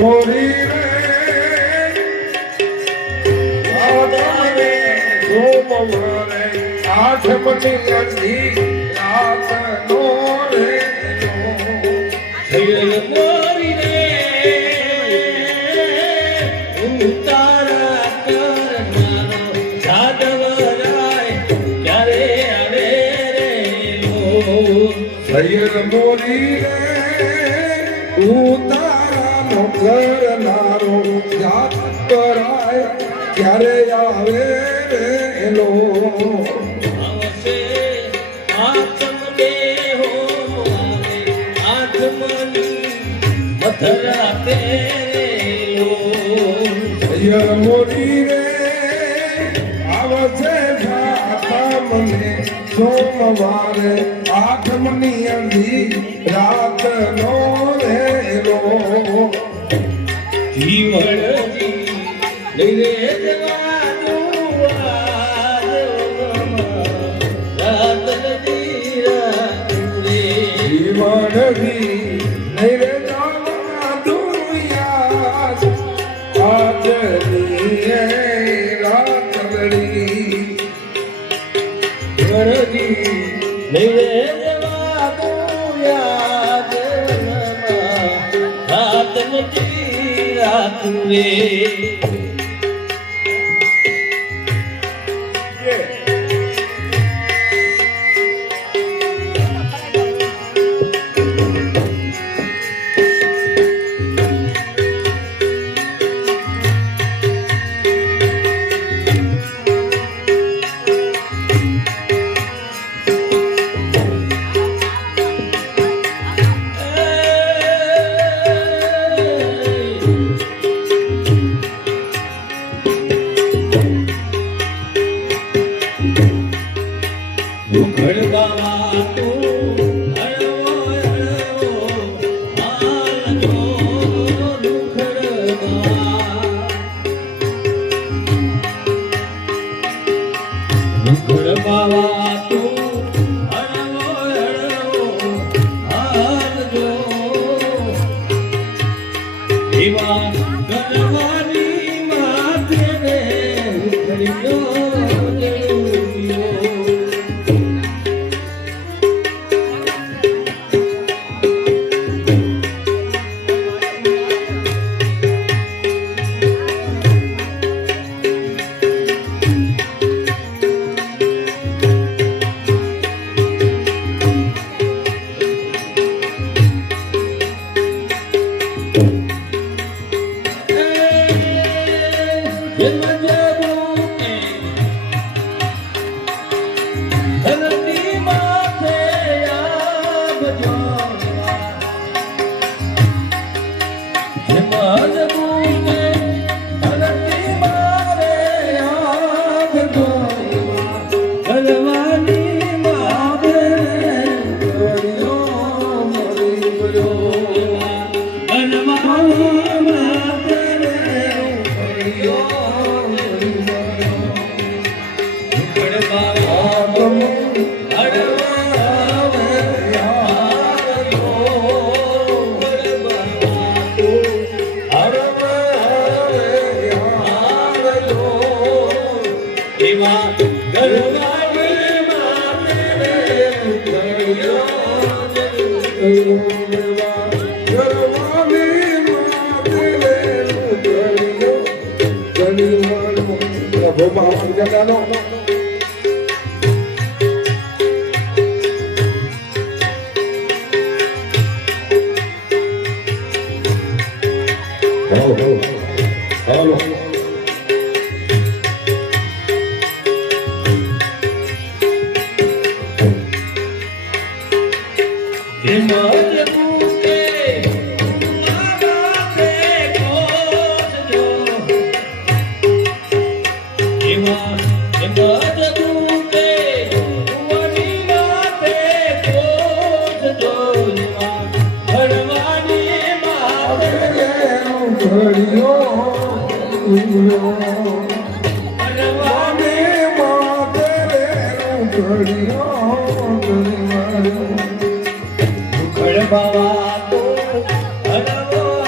મોરી રે આદમે સોમવારે આઠમની અઢી રાત નો રે મોરી રે ઉતારા કરનારો સાધવરાય ક્યારે આવે રે સૈયદ મોરી રે ઉતારા કરનારો જાત કરાય ક્યારે આવે રે લો આવશે આત્મ દેહો આવે આત્મની મથરા તે સૈયદ મોરી રે આવશે મને સોમવારે આઠમની અઢી રાત નો રેલો જીવણજી લઈને જવાનું રાત જીવણજી નહીં રે જવા દુનિયા આજની રાત લડી જીવણજી લઈને જવાનું યાદ રાત નથી રાત રે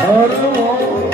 હરવો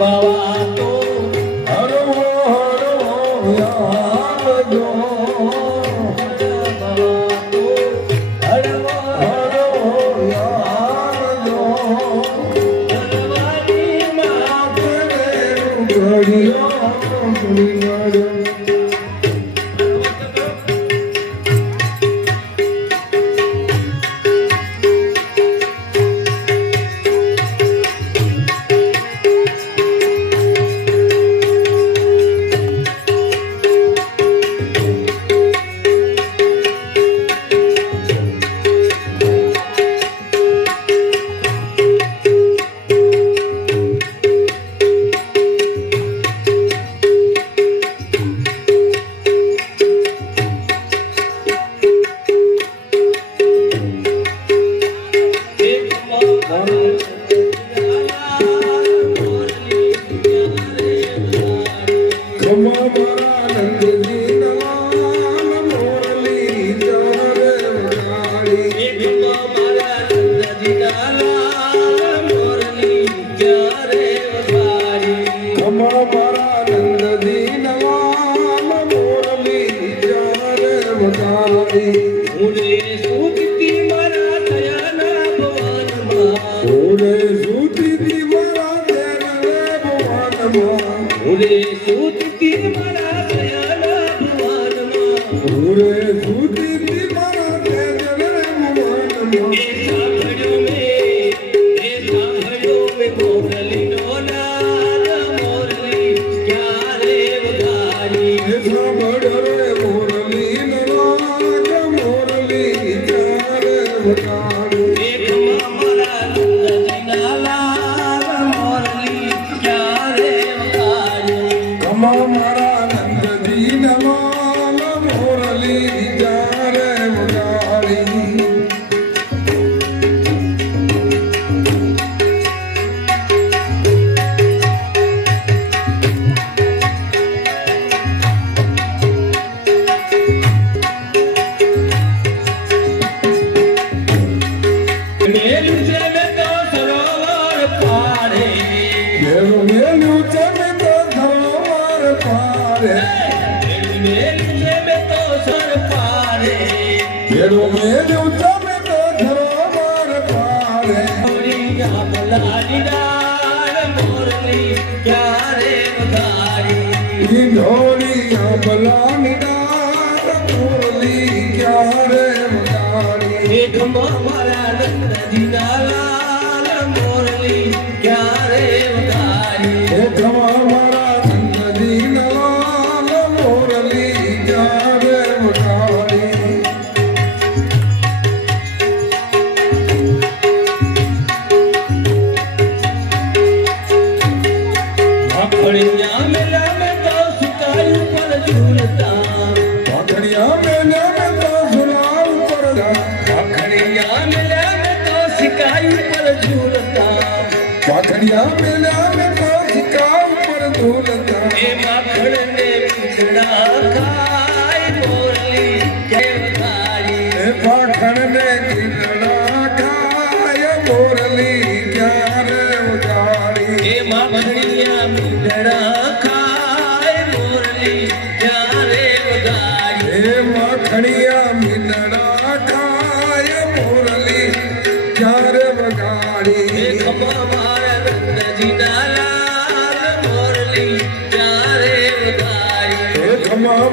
બાવા તો હરો હરો યાદ જો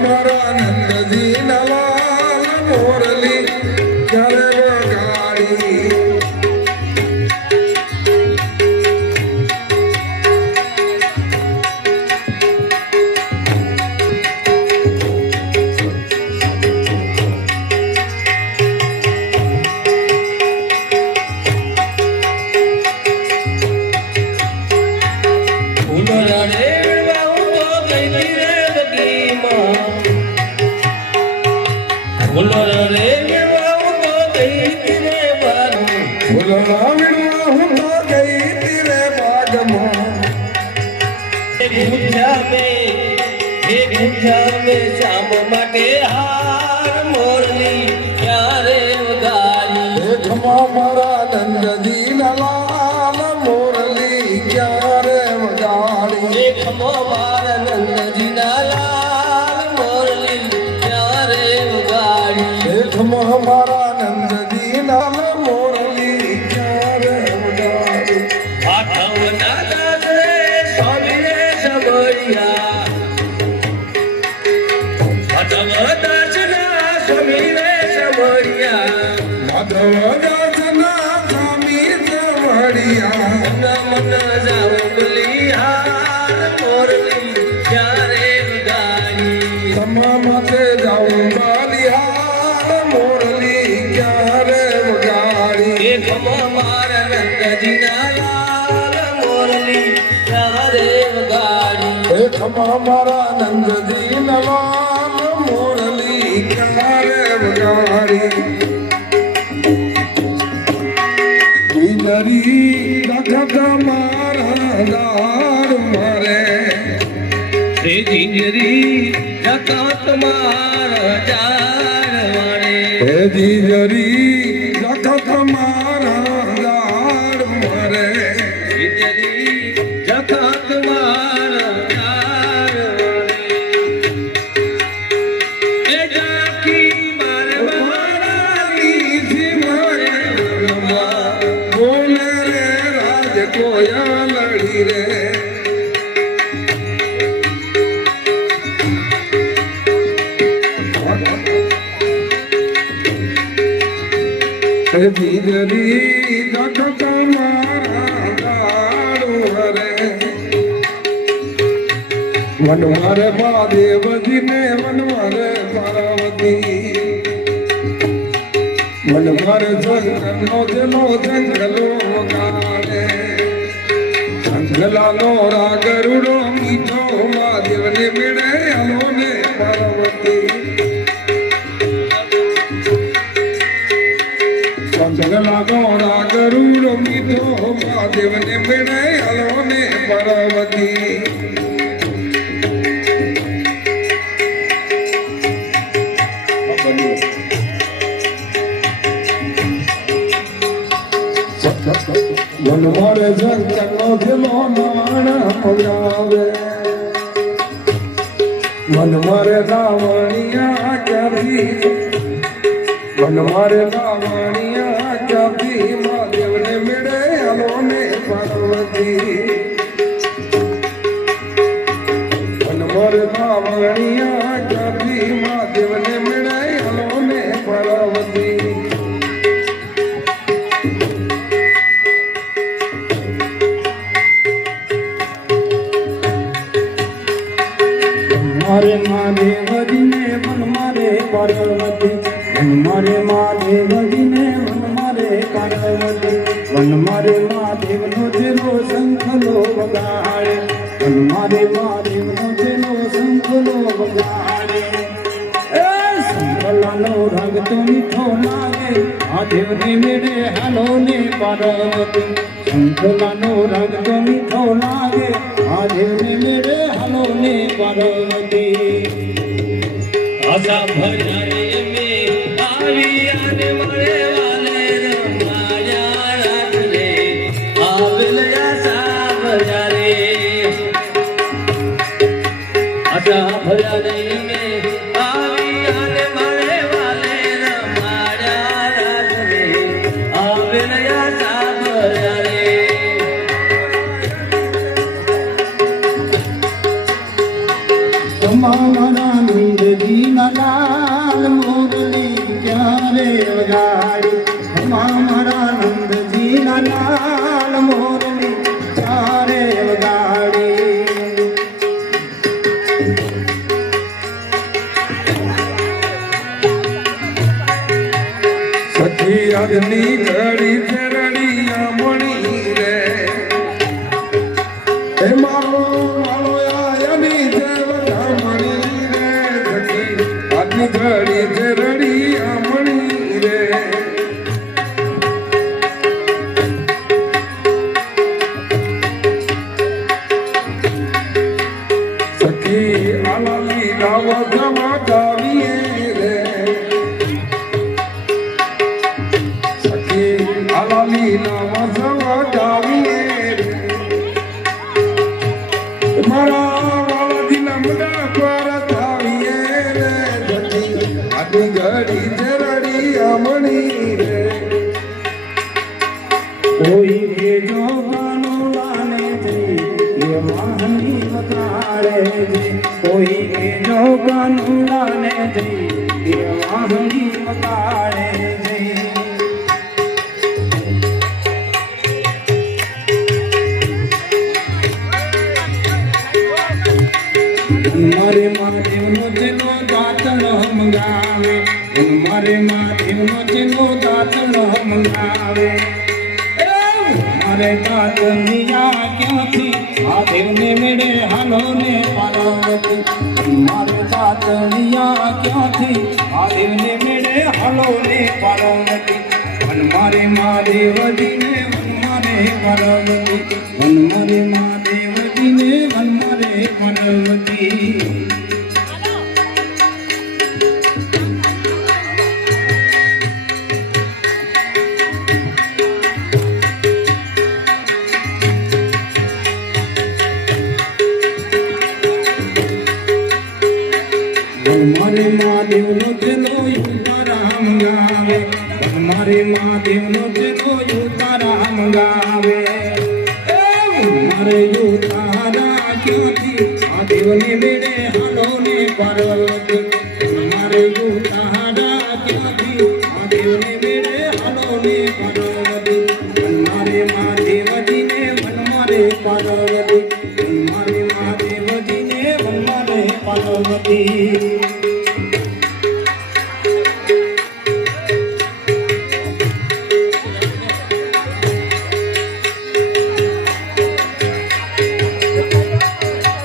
મારા નંદજી નવાલ મોરલી બનું ફૂલના વીણવા હું તો ગઈ તીરે બાગમાં ગુંજા મે શામ માટે હાર મોરલી ક્યારે વગાડી ખમા મારા નંદજી લાલ મોરલી ક્યારે વગાડી ખમો મારા નંદજી લાલ મોરલી ક્યારે વગાડી ખમા મારા નંદજી લાલ મોરલી ક્યારે વગાડી આઠવના દાસે સ્વામીએ સબરિયા આઠવના સ્વામીએ સબરિયા માધવ દાસના સ્વામી સવડિયા મન જાવ બલિહાર મોરલી ક્યારે વગાડી તમામ તે જાઉં બાલિહાર મોરલી ક્યારે વગાડી ખમો મારા નંદજીના લાલ મોરલી ક્યારે વગાડી ખમા મારા નંદજી લાલ મોરલી ક્યારે વગાડી નરી રખત મારા દાડ મરે રે જીંજરી જકાત મારા જાર વાળે હે જીજરી રખત મારા દાડ મરે જીંજરી જકાત મારા જાર વાળે એ જાકી મારે મારાની સિમરે બોલે રે રાજ કોયા લડી રે ધીરી દખત મારા દાડો હરે વનવારે મહાદેવજીને વનવારે પાર્વતી વનવારે જંગલનો જેનો જંગલો ગાડે જંગલાનો રાગરુડો મીઠો મહાદેવને મેળે હલો ને પાર્વતી જંગલાનો રાગરુડો મીઠો મહાદેવને મેળે હલો ને પાર્વતી વનવારે જંગલનો જેલો નાણા પગાવે વનવારે રાવણિયા ક્યાંથી વનવારે રાવણિયા ક્યાંથી મહાદેવને મેળે હલો ને પાર્વતી વનવારે રાવણિયા ક્યાંથી મહાદેવને મેળે હલો ને પાર્વતી મારે મહાદેવજીને વન મારે પાર્વતી વન મારે મહાદેવજીને વન મારે પાર્વતી વન મારે મહાદેવનો જેલો શંખલો વગાડે વન મારે મહાદેવનો જેલો શંખલો વગાડે એ શંખલાનો રંગ તો મીઠો લાગે મહાદેવને મેળે હાલો ને પાર્વતી શંખલાનો રંગ તો મીઠો લાગે મહાદેવને મેળે હાલો ને પાર્વતી આશા ભજારે મે આવી આને મળે વાલે રમાયા રાખલે આવેલ આશા ભજારે આશા ભજારે મે આવી આને મળે વાલે રમાયા રાખલે આવેલ આશા ભજારે તમારા નંદજીના લાલ મોરલી ક્યારે વગાડી તમારા નંદજીના લાલ મોરલી ક્યારે વગાડી સખી અગ્નિ ઘડી ચરણિયા મણી રે હે મારો મારો આયની દેવતા મણી રે સખી અગ્નિ ઘડી ચરણિયા મણી રે કોઈ કે જો કાનુડાને જઈ એ વાહની વગાડે છે કોઈ કે જો કાનુડાને જઈ એ વાહની વગાડે છે મારે મહાદેવનો જેનો દાતણ મંગાવે મારે મહાદેવનો જેનો દાતણ મંગાવે મારે દાતણિયા ક્યાંથી મહાદેવને મેળે હાલો ને પાર્વતી મારે દાતણિયા ક્યાંથી મહાદેવને મેળે હાલો ને પાર્વતી વન મારે મહાદેવજીને વન મારે પાર્વતી વન મારે મહાદેવજીને વન મારે પાર્વતી મારે મહાદેવનો જેનો યુતારામ ગાવે મારે મહાદેવનો જેનો યુતારામ ગાવે મારે યુતારા ક્યાંથી મહાદેવને મેળે હાલો ને પાર્વતી મારે યુતારા ક્યાંથી મહાદેવને મેળે હાલો ને પાર્વતી મારે મહાદેવજીને વન મારે પાર્વતી મારે મહાદેવજીને વન મારે પાર્વતી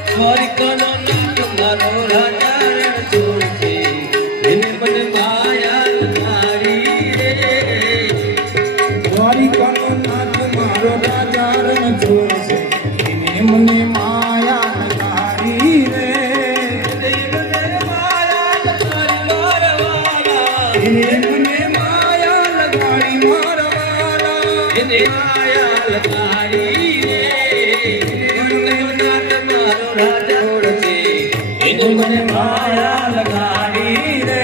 દ્વારિકાનો નાથ મારો રાજા રણ છોડશે એને મને માયા લગાડી રે દ્વારિકાનો નાથ મારો રાજા રણ છોડશે એને મને માયા લગાડી રે એને માયા લગાડી મારા વાલા એને મને માયા લગાડી મારા વાલા એને માયા લગાડી રે નાથ મારો રાજા છોડશે એને મને માયા લગાડી રે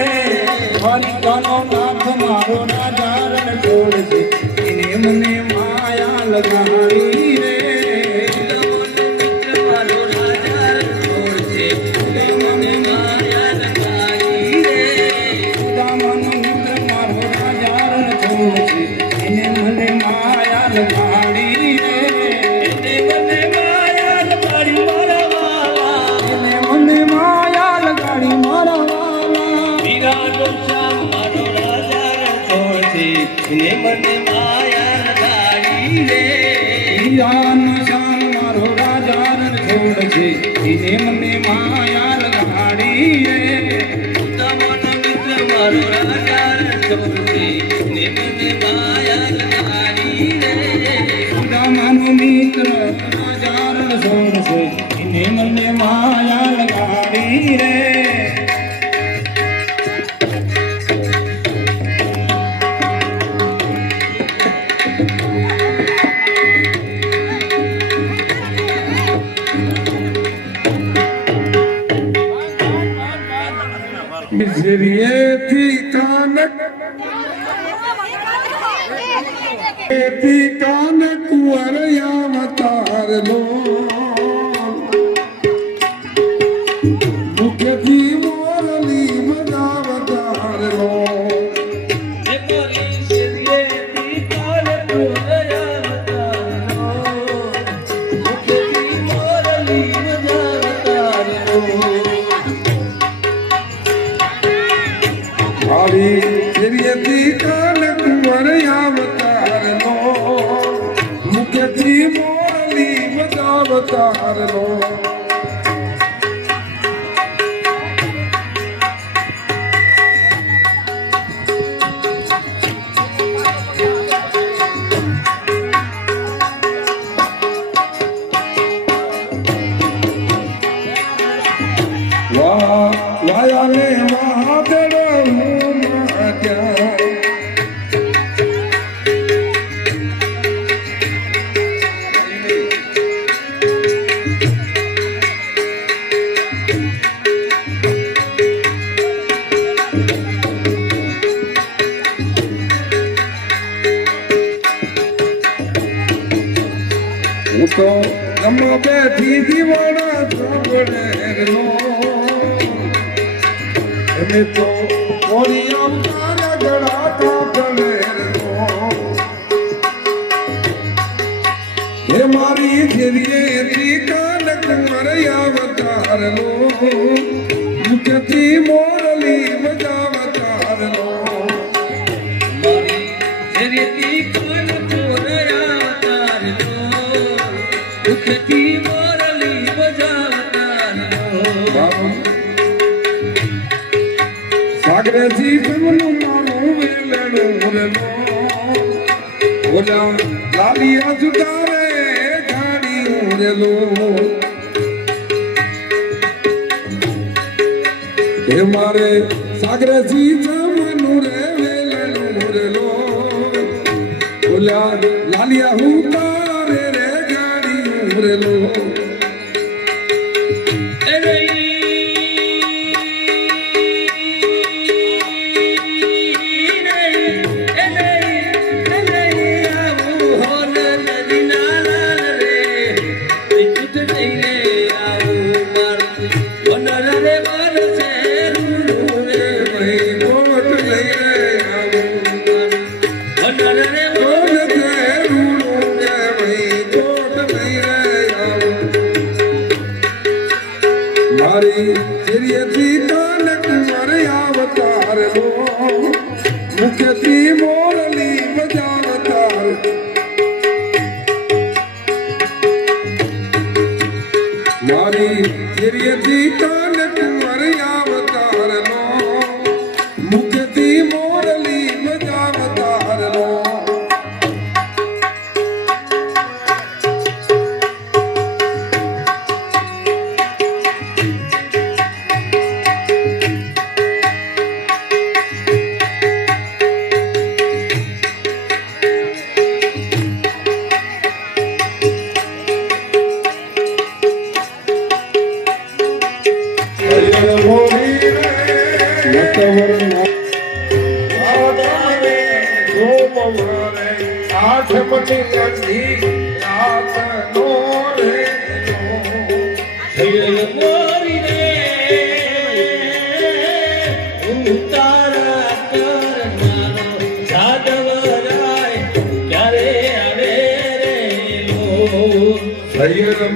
દ્વારિકાનો નાથ મારો રાજા રણ છોડશે એને મને માયા લગાડી રે મારો રાજા છોડશે એને મને માયા લગાડી રે સુદામાનો મિત્ર મારો રાજા રણ છોડશે એને મને માયા લગાડી રે એને મને માયા લગાડી મારા વાલા એને મને માયા લગાડી મારા વાલા વીરાનો શ્યામ મારો રાજા છોડશે એને મને માયા લગાડી રે હીરાનો શાન મારો રાજા રણ છોડશે એને મને માયા લગાડી રે ઉત્તમનો મિત્ર મારો રાજા છોડશે એને મને માયા લગાડી રે સુદામાનો મિત્ર રાજા રણ છોડશે એને મને માયા લગાડી રે મિસરીએથી કાન કુંવર અવતાર લો મુખથી મોરલી બજાવતાર લો આવી શરીયતી કાન કુંવર અવતાર લો મુખથી મોરલી બજાવતાર હું તો ગમો બેઠી દીવાના જોડે નો એમે તો કોરી અવતાર ગળાતા ગળે નો હે મારી જેરીએ તીકાન કુંવર અવતાર નો મુખથી મોરલી બજાવતાર નો સાગરજી જમનું નાનું વેલણું રેલો ઓલા લાલિયા જુદારે ગાડી રેલો હે મારે સાગરજી જમનું રે વેલણું રેલો ઓલા લાલિયા ઉતારે રે ગાડી રેલો મારી શરીયથી કાનક મારે અવતાર લો મુખથી મોરલી બજાવતાર મારી શરીયથી કાનક મારે અવતાર લો મુખથી મોરલી બજાવતાર લો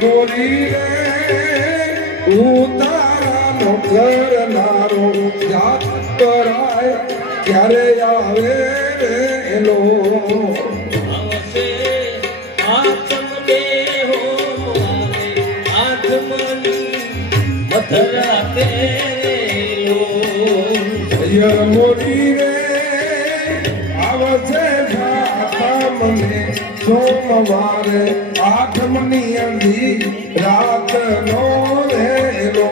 મોરી રે ઉતારા નો કરનારો જાત કરાય ક્યારે આવે રે લો મોરી રે આવશે મને સોમવારે આઠમની અંધી રાત નો રેલો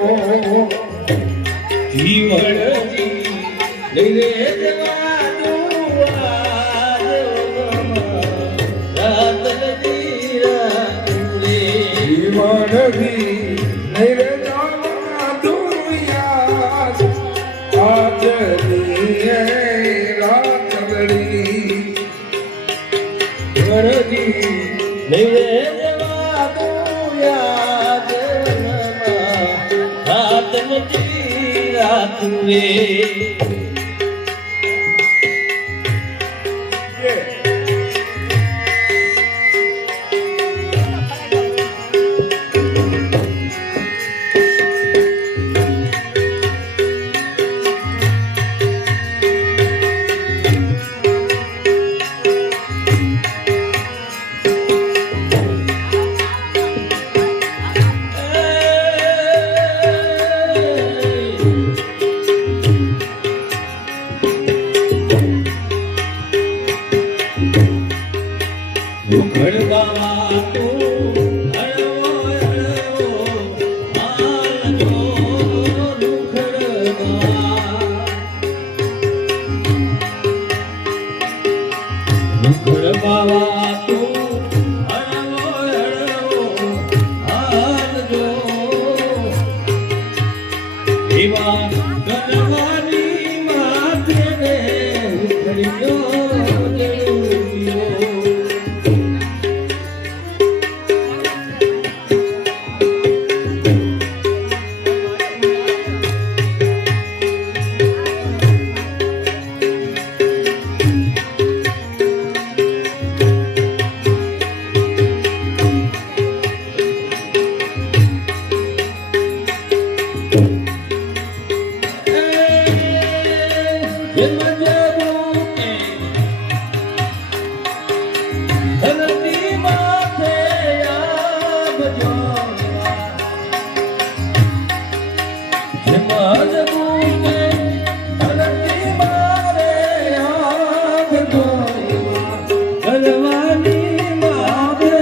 ઘડવાની માતે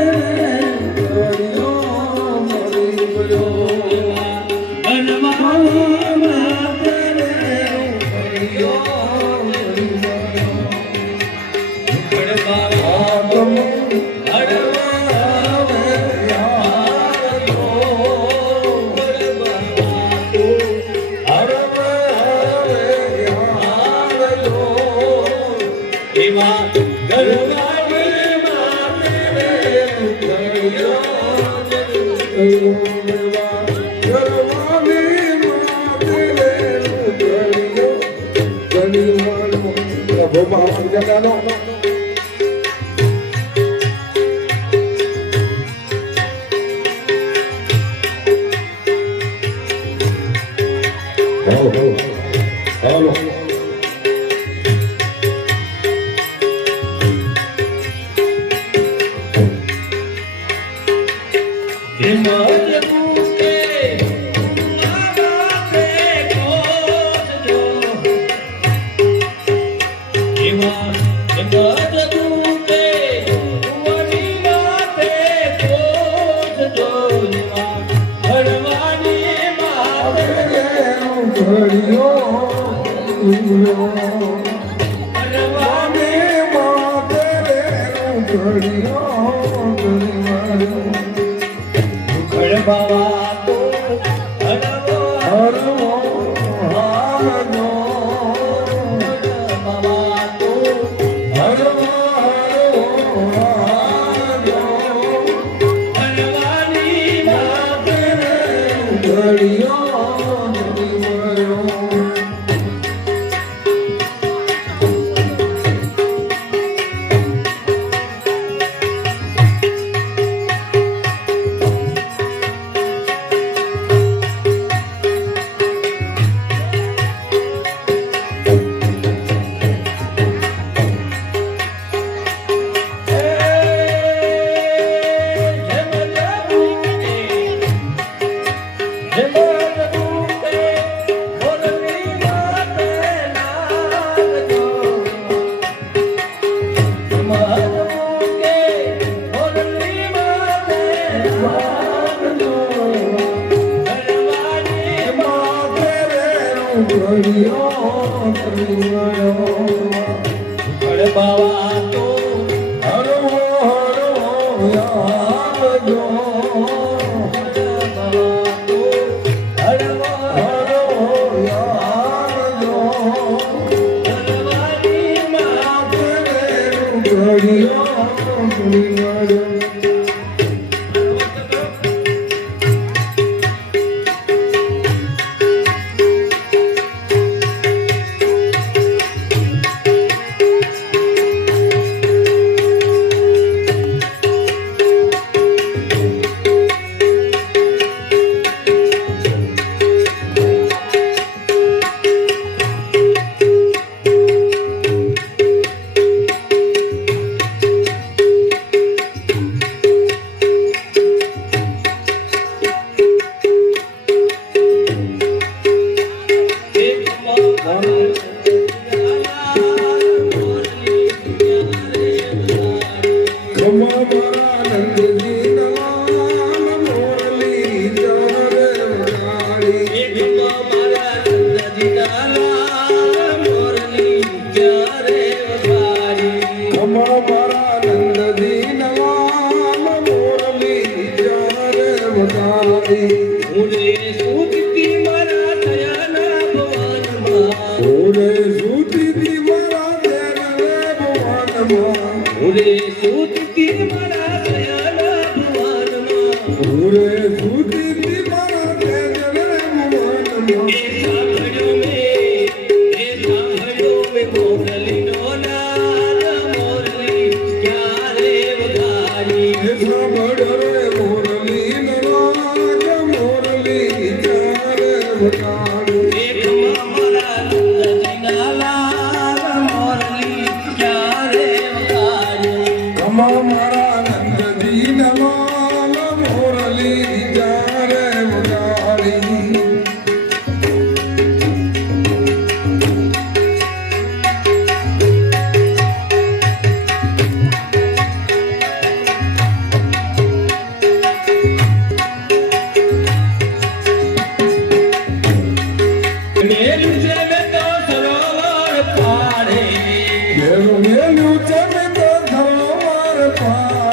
ઘડિયો મળી ગયો ઘડવાની માતે ઘડિયો મળી ગયો Hello.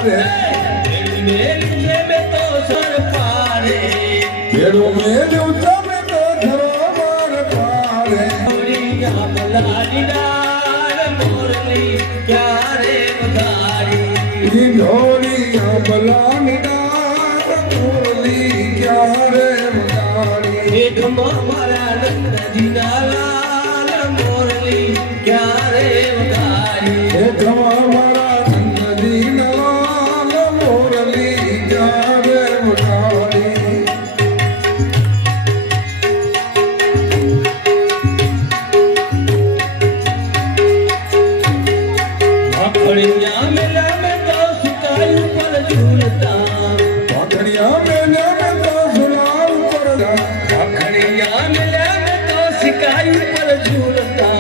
રે મેલી છે મેં તો સર પારે ભેડું મેલ્યું તમે તો ધરો માર પારે મોરિયા બલાડી ડાળ મોરલી ક્યારે વધારી ઢોળી અબલાની ડાળ મોરલી ક્યારે વગાડી એકમાં મારા નંદજીના લાલ મોરલી ક્યારે વધારી એ ધમા મારા નંદજી નવાલ મોરલી ક્યારે વગાડી અખડિયા મેલા મેં તો સુકાયું પર ઝૂલતા પાથડિયા મેલે મેં તો સુલાવ પર અખડિયા મેલા મેં તો સિકાયું પર ઝૂલતા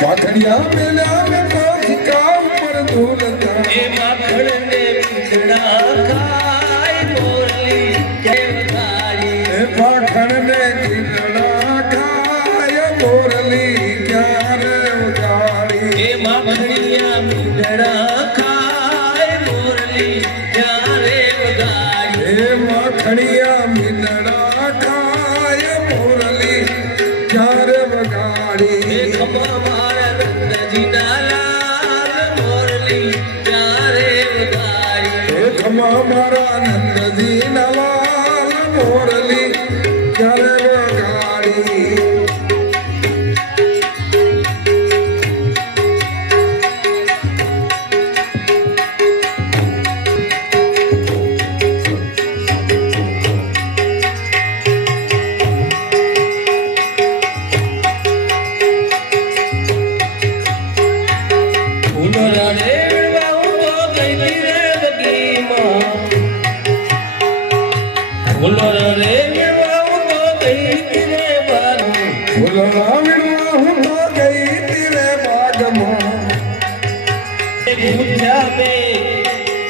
પાથડિયા મેલ્યા મેં તો સિક્કા ઉપર ઝૂલતા એ માખણને પીંછડા ખાય મોરલી કેવતારી એ પાખણને કીધડા ખાય મોરલી ક્યારે વગાડી એ માખણિયા પીંછડા ખાય મોરલી ક્યારે વગાડી એ માખણિયા મીંદડા ખાય મોરલી ક્યારે એ વગાડી ખમા મારા નંદજીના લાલ મોરલી ક્યારે વગાડી એ ખમા મારા નંદજી નવાલ મોરલી ક્યારે વગાડી ફૂલોના રેડવા હું તો ગઈ રે બગીમાં ફૂલોના રેડવા હું તો ગઈ રે બાગમાં ફૂલના વીણવા હું તો ગઈ તીરે બાગમાં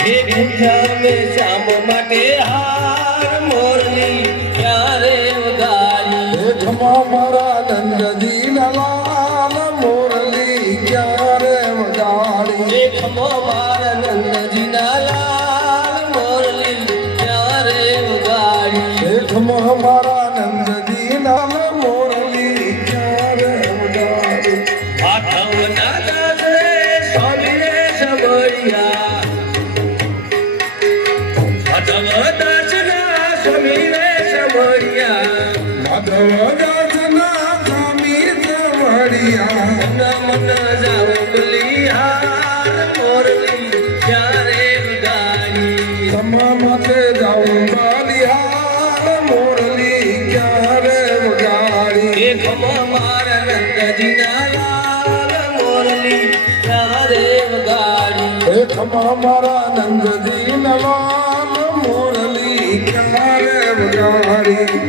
એક ગુંજા મેં શામ માટે હાર મોરલી ક્યારે વગાડી એ ખમા મારા નંદજી નવાલ મોરલી ક્યારે વગાડી એક મારા નંદજીના લાલ મોરલી ક્યારે વગાડી એ ખમા મારા નંદજી નાલ મોરલી ક્યારે વગાડી આઠવના દાસે સ્વામી રે સમરિયા આઠવ દાસના સ્વામી રે સમરિયા માધવ દાસના સ્વામી સમરિયા મન જાવ બલિહાર મોરલી ક્યારે વગાડી તમા માથે જાઉં બાલિહાર મોરલી ક્યારે વગાડી એક મારા નંદજીના લાલ મોરલી ક્યારે વગાડી એ ખમા મારા નંદજી નવાલ મોરલી ક્યારે વગાડી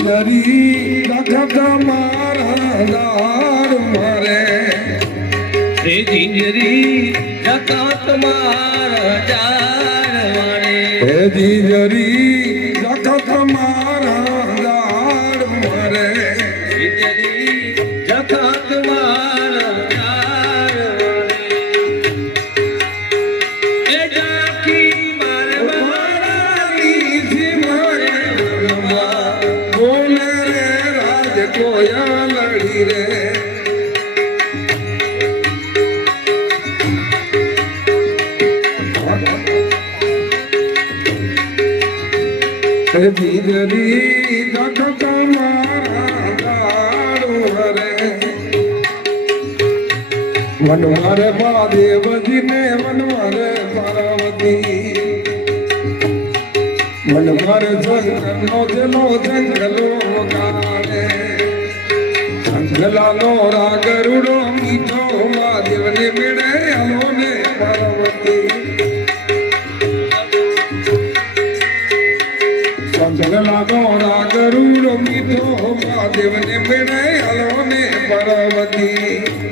નરી લખત મારા દાર મારે રે જીંજરી જકાત મારા ચાર વારે હે જીજરી લખત મારા દાર મારે જીંજરી જકાત મારા ચાર વારે એ જાકી મારે મારાની સિમરે બોલે રે રાજ કોયા લડી રે જીજરી લખત મારા દાર મારે વનવારે મહાદેવજીને વનવારે પાર્વતી વનવારે જંગલનો જેનો જંગલો ગાડે જંગલાનો રાગરુડો મીઠો મહાદેવને મેળે અલો ને પાર્વતી જંગલાનો રાગરુડો મીઠો મહાદેવને મેળે અલો ને પાર્વતી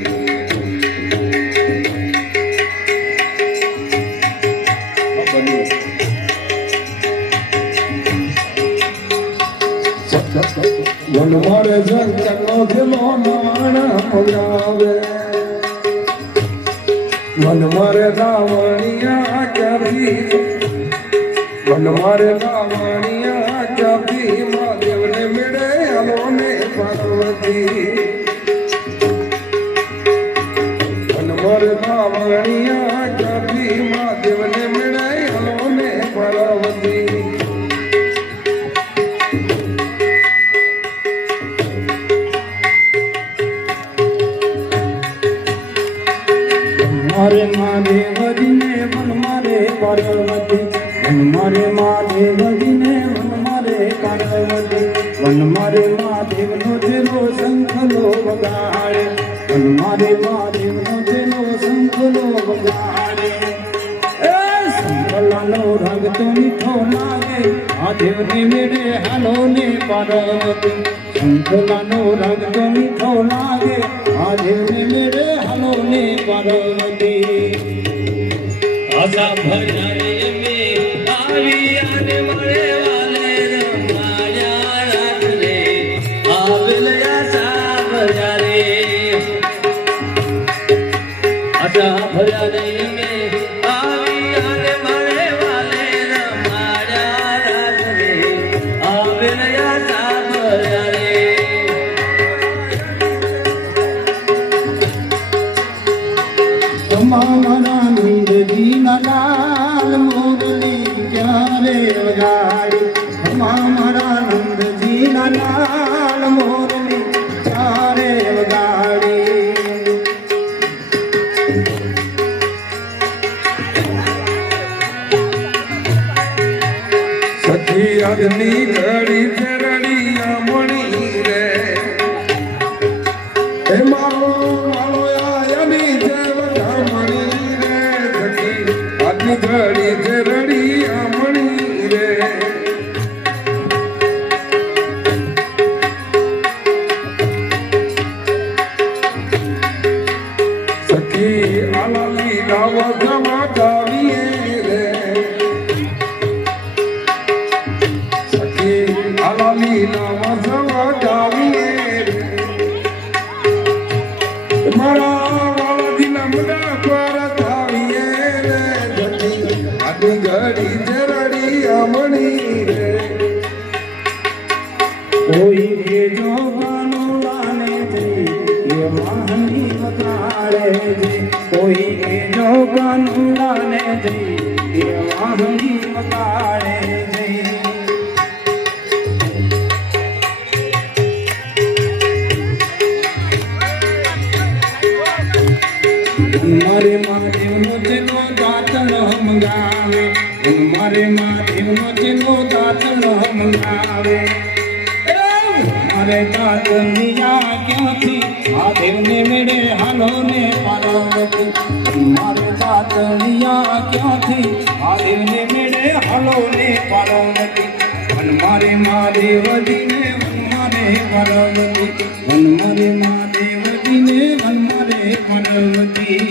વનવારે જંગલનો જેલો નાણા મગાવે મન મારે રાવણિયા ક્યાંથી મન મારે રાવણિયા ક્યાંથી મહાદેવને મેળે હાલો ને પાર્વતી મન મારે રાવણિયા ક્યાંથી મહાદેવને મેળે હાલો ને પાર્વતી મારે મહાદેવજીને વન મારે પાર્વતી વન મારે મહાદેવજીને વન મારે પાર્વતી વન મારે મહાદેવનો જેલો શંખલો વગાડે વન મારે મહાદેવનો જેલો શંખલો વગાડે એ શંખલાનો રંગ તો મીઠો લાગે મહાદેવને મેળે હાલો ને પાર્વતી શંખલાનો રંગ તો મીઠો લાગે મહાદેવને મેળે હાલો ને પાર્વતી આશા ભજારે મેં આવી અને મળે વાલે રમાયા રાખને આવેલ આશા ભજારે મેં આવી અને મળે વાલે રમાયા રાખને આવેલ આશા ભજારે તમારા નંદજીના લાલ મોરલી ક્યારે વગાડી તમારા નંદજીના લાલ મોરલી ક્યારે વગાડી સખી અગ્નિ ઘડી ચરડિયા મણી રે હે મારો મારો આયની જેવડા મણી રે સખી અગ્નિ ઘડી ચરડિયા મણી રે સખી આલાલી ગાવ જમા ગાવીએ રે આલાલી નામ સવા ગાવીએ મારા વાલાજી નમડા પર થાવીએ રે જતી આટલી ઘડી જરડી અમણી રે કોઈ કે જોવાનો લાને જઈ એ વાહની વગાડે છે કોઈ કે જોવાનો લાને જઈ એ વાહની વગાડે છે મારે મહાદેવનો જેનો દાતણ મંગાવે મારે મહાદેવનો જેનો દાતણ મંગાવે મારે દાતણિયા ક્યાંથી મહાદેવને મેળે હાલો ને પાર્વતી મારે દાતણિયા ક્યાંથી મહાદેવને મેળે હાલો ને પાર્વતી વન મારે મહાદેવજીને વન મારે પાર્વતી વન મારે મહાદેવજીને વન મારે પાર્વતી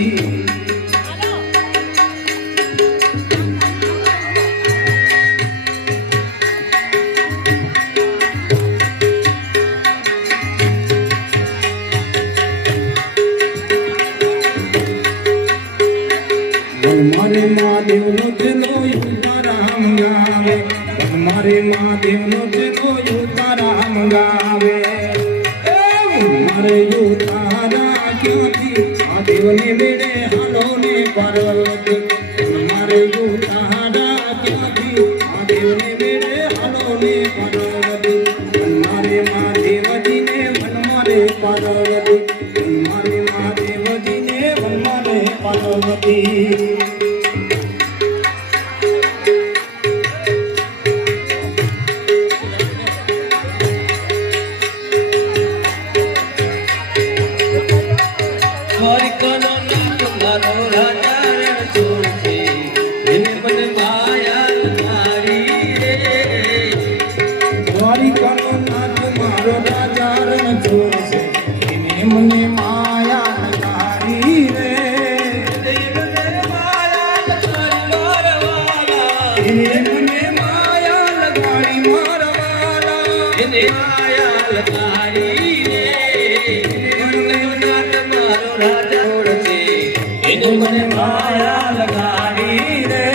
મારે મહાદેવનો જેલો યુતારામ ગાવે મારે મહાદેવનો જેલો યુતારામ ગાવે મારે યુતારા ક્યાંથી મહાદેવને મેળે હાલો ને પાર્વતી મારે યુતારા ક્યાંથી મહાદેવને મેળે હાલો ને પાર્વતી મારે મહાદેવજીને વન મારે પાર્વતી મારે મહાદેવજીને વન મારે પાર્વતી દ્વારિકાનો નાથ મારો રાજા રણ છોડશે એને મને માયા મારી રે દ્વારિકાનો નાથ મારો રાજા રણ છોડશે એને મને માયા નકારી રે એને મને માયા લગાડી મારવાલા એને માયા લગાડી રે દ્વારિકાનો નાથ મારો રાજા છોડશે એને મને માયા લગાડી રે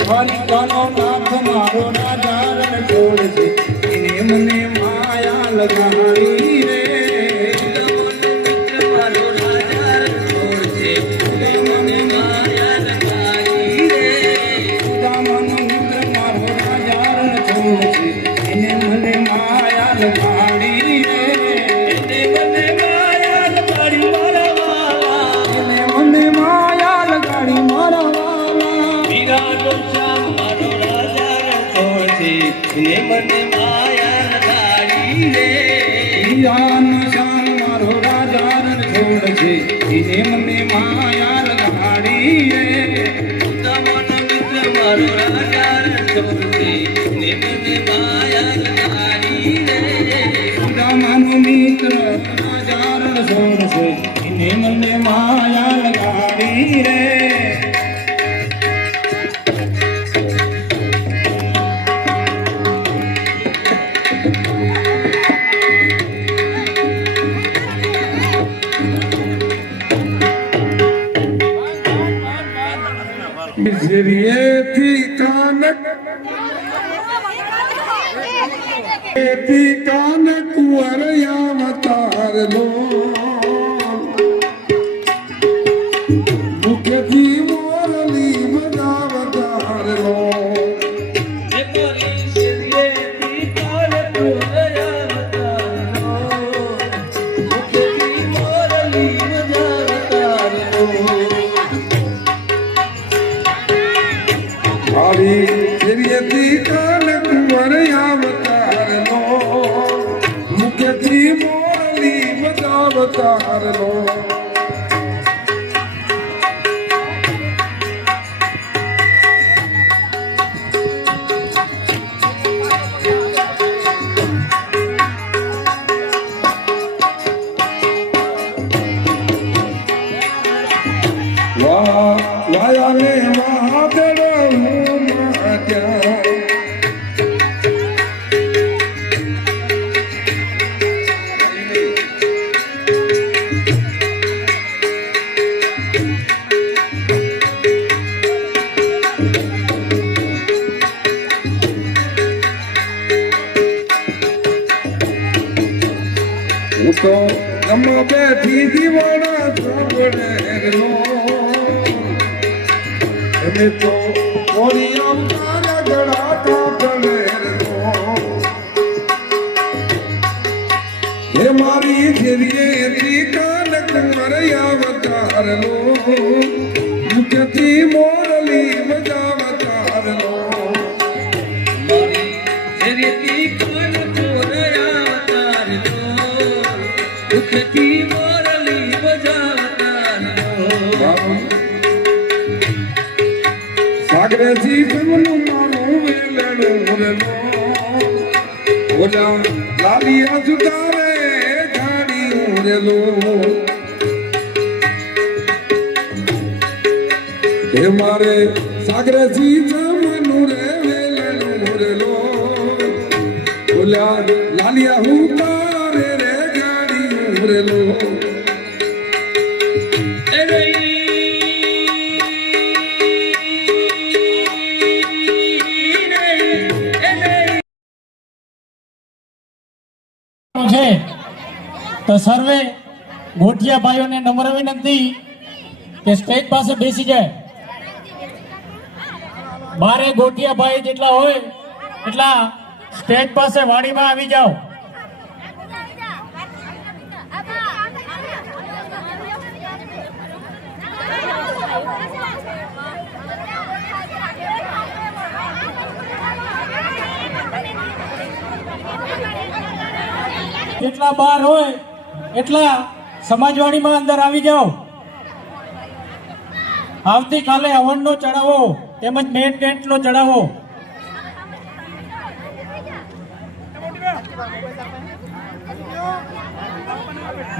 દ્વારિકાનો નાથ મારો રાજા રણ છોડ છે એને મને માયા લગાડી રે મારો રાજા છોડ છે એને મને માયા લગાડી રે સુદામાનો મિત્ર મારો રાજા રણ છોડ છે એને મને માયા લગાડી રે એને મને માયા લગાડી મારા વાલા એને મને માયા લગાડી મારા વાલા વિરાટો શ્યામ મારો રાજા છોડ છે એને મને માયા લગાડી રે હીરાનો શાન મારો રાજા રણ છોડ છે એને મને માયા લગાડી રે સુદામાનો મિત્ર મારો રાજા છોડ છે એને મને માયા લગાડી રે સુદામાનો મિત્ર રાજા રણ છોડ છે એને મને માયા લગાડી રે મિસરીએથી કાન કુંવર અવતાર લો મુખથી મોરલી બજાવતાર લો જે મારી શરીરેથી કાલ કુંવરયા વતારો મુખથી મોરલી વજાવતારો આવી મિસરીએથી કાન કુંવર અવતાર લો મુખથી મોરલી બજાવતાર લો વાયાલે વાદળ માત્યા હું તો ગમ બેઠી દીવાના ચોગડે લો અમે તો કોરી અવતાર ગળાતા ગળે લો હે મારી જેરીએ કાન કુંવર અવતાર લો મુખથી મોરલી બજાવતાર લો મારી શરીરેથી કાલ કુંવરયા વતારો મુખથી મોરલી વજાવતારો સાગરજી જમનું મારું વેલણું લો ઓલા લાલિયા જુદારે ગાડી ઉરેલો હે મારે સાગરજી જમનું રે વેલણું લો ઓલા લાલિયા હુતારે રે ગાડી ઉરેલો છે તો સર્વે ગોઠિયા ભાઈઓને નમ્ર વિનંતી કે સ્ટેજ પાસે બેસી જાય. બારે ગોઠિયા ભાઈ જેટલા હોય એટલા સ્ટેજ પાસે વાડીમાં આવી જાઓ. જેટલા બાર હોય એટલા સમાજવાડીમાં અંદર આવી જાઓ. આવતીકાલે હવનનો ચડાવો તેમજ મેન ટેન્ટનો ચડાવો.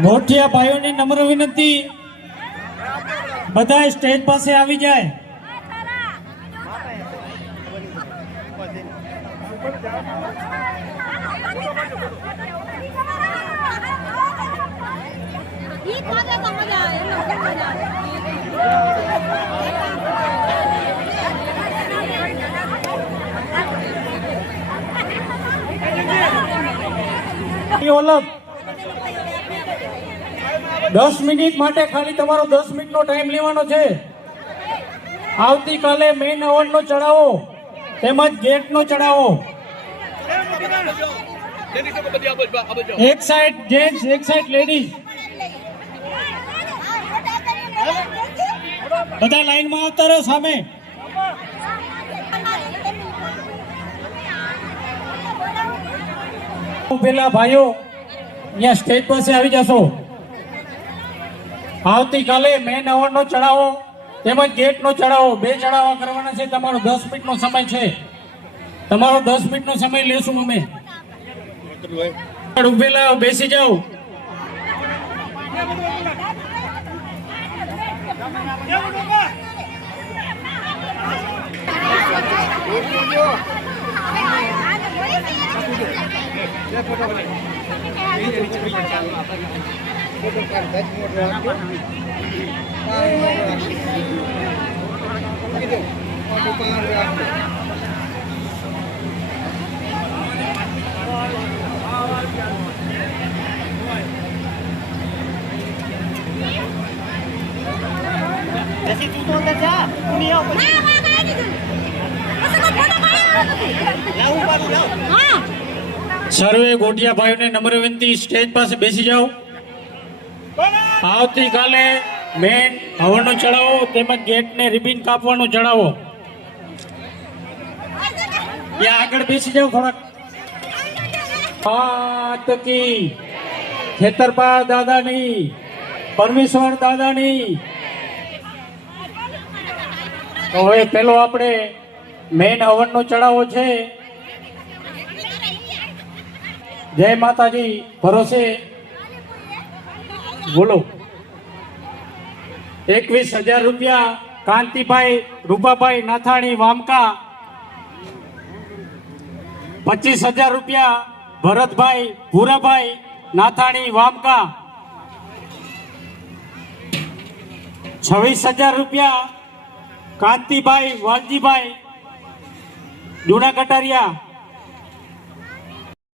ગોઠિયા ભાઈઓની નમ્ર વિનંતી, બધા સ્ટેજ પાસે આવી જાય. ये खाने का मजा है ना, मजा है। પાર્ટી ઓલપ 10 મિનિટ માટે ખાલી તમારો 10 મિનિટનો ટાઈમ લેવાનો છે. આવતીકાલે મેન હવનનો ચડાવો તેમજ ગેટનો ચડાવો. એક સાઈડ જેન્ટ્સ, એક સાઈડ લેડીઝ, બધા લાઈનમાં આવતા રહો સામે. પેલા ભાઈઓ અહીંયા સ્ટેજ પાસે આવી જશો. આવતીકાલે મેન હવનનો ચડાવો તેમજ ગેટનો ચડાવો, 2 ચડાવવા કરવાના છે. તમારો 10 મિનિટનો સમય છે. તમારો 10 મિનિટનો સમય લેશું અમે. ઉભેલા બેસી જાઓ. સર્વે ગોટિયા ભાઈઓને નમ્ર વિનંતી, સ્ટેજ પાસે બેસી જાઓ. આવતીકાલે મેન હવનનો ચડાવો તેમજ ગેટને રિબિન કાપવાનો ચડાવો. ત્યાં આગળ બેસી જાઓ થોડાક. માત કી, ખેતરપા દાદાની, પરમેશ્વર દાદાની. તો હવે પેલો આપણે મેન હવનનો ચડાવો છે. જય માતાજી. ભરોસે બોલો. 21,000 રૂપિયા કાંતિભાઈ રૂપાભાઈ નાથાણી વામકા. 25,000 રૂપિયા ભરતભાઈ ભૂરાભાઈ નાથાણી વામકા. 26,000 રૂપિયા કાંતિભાઈ વાલજીભાઈ જૂના કટારિયા.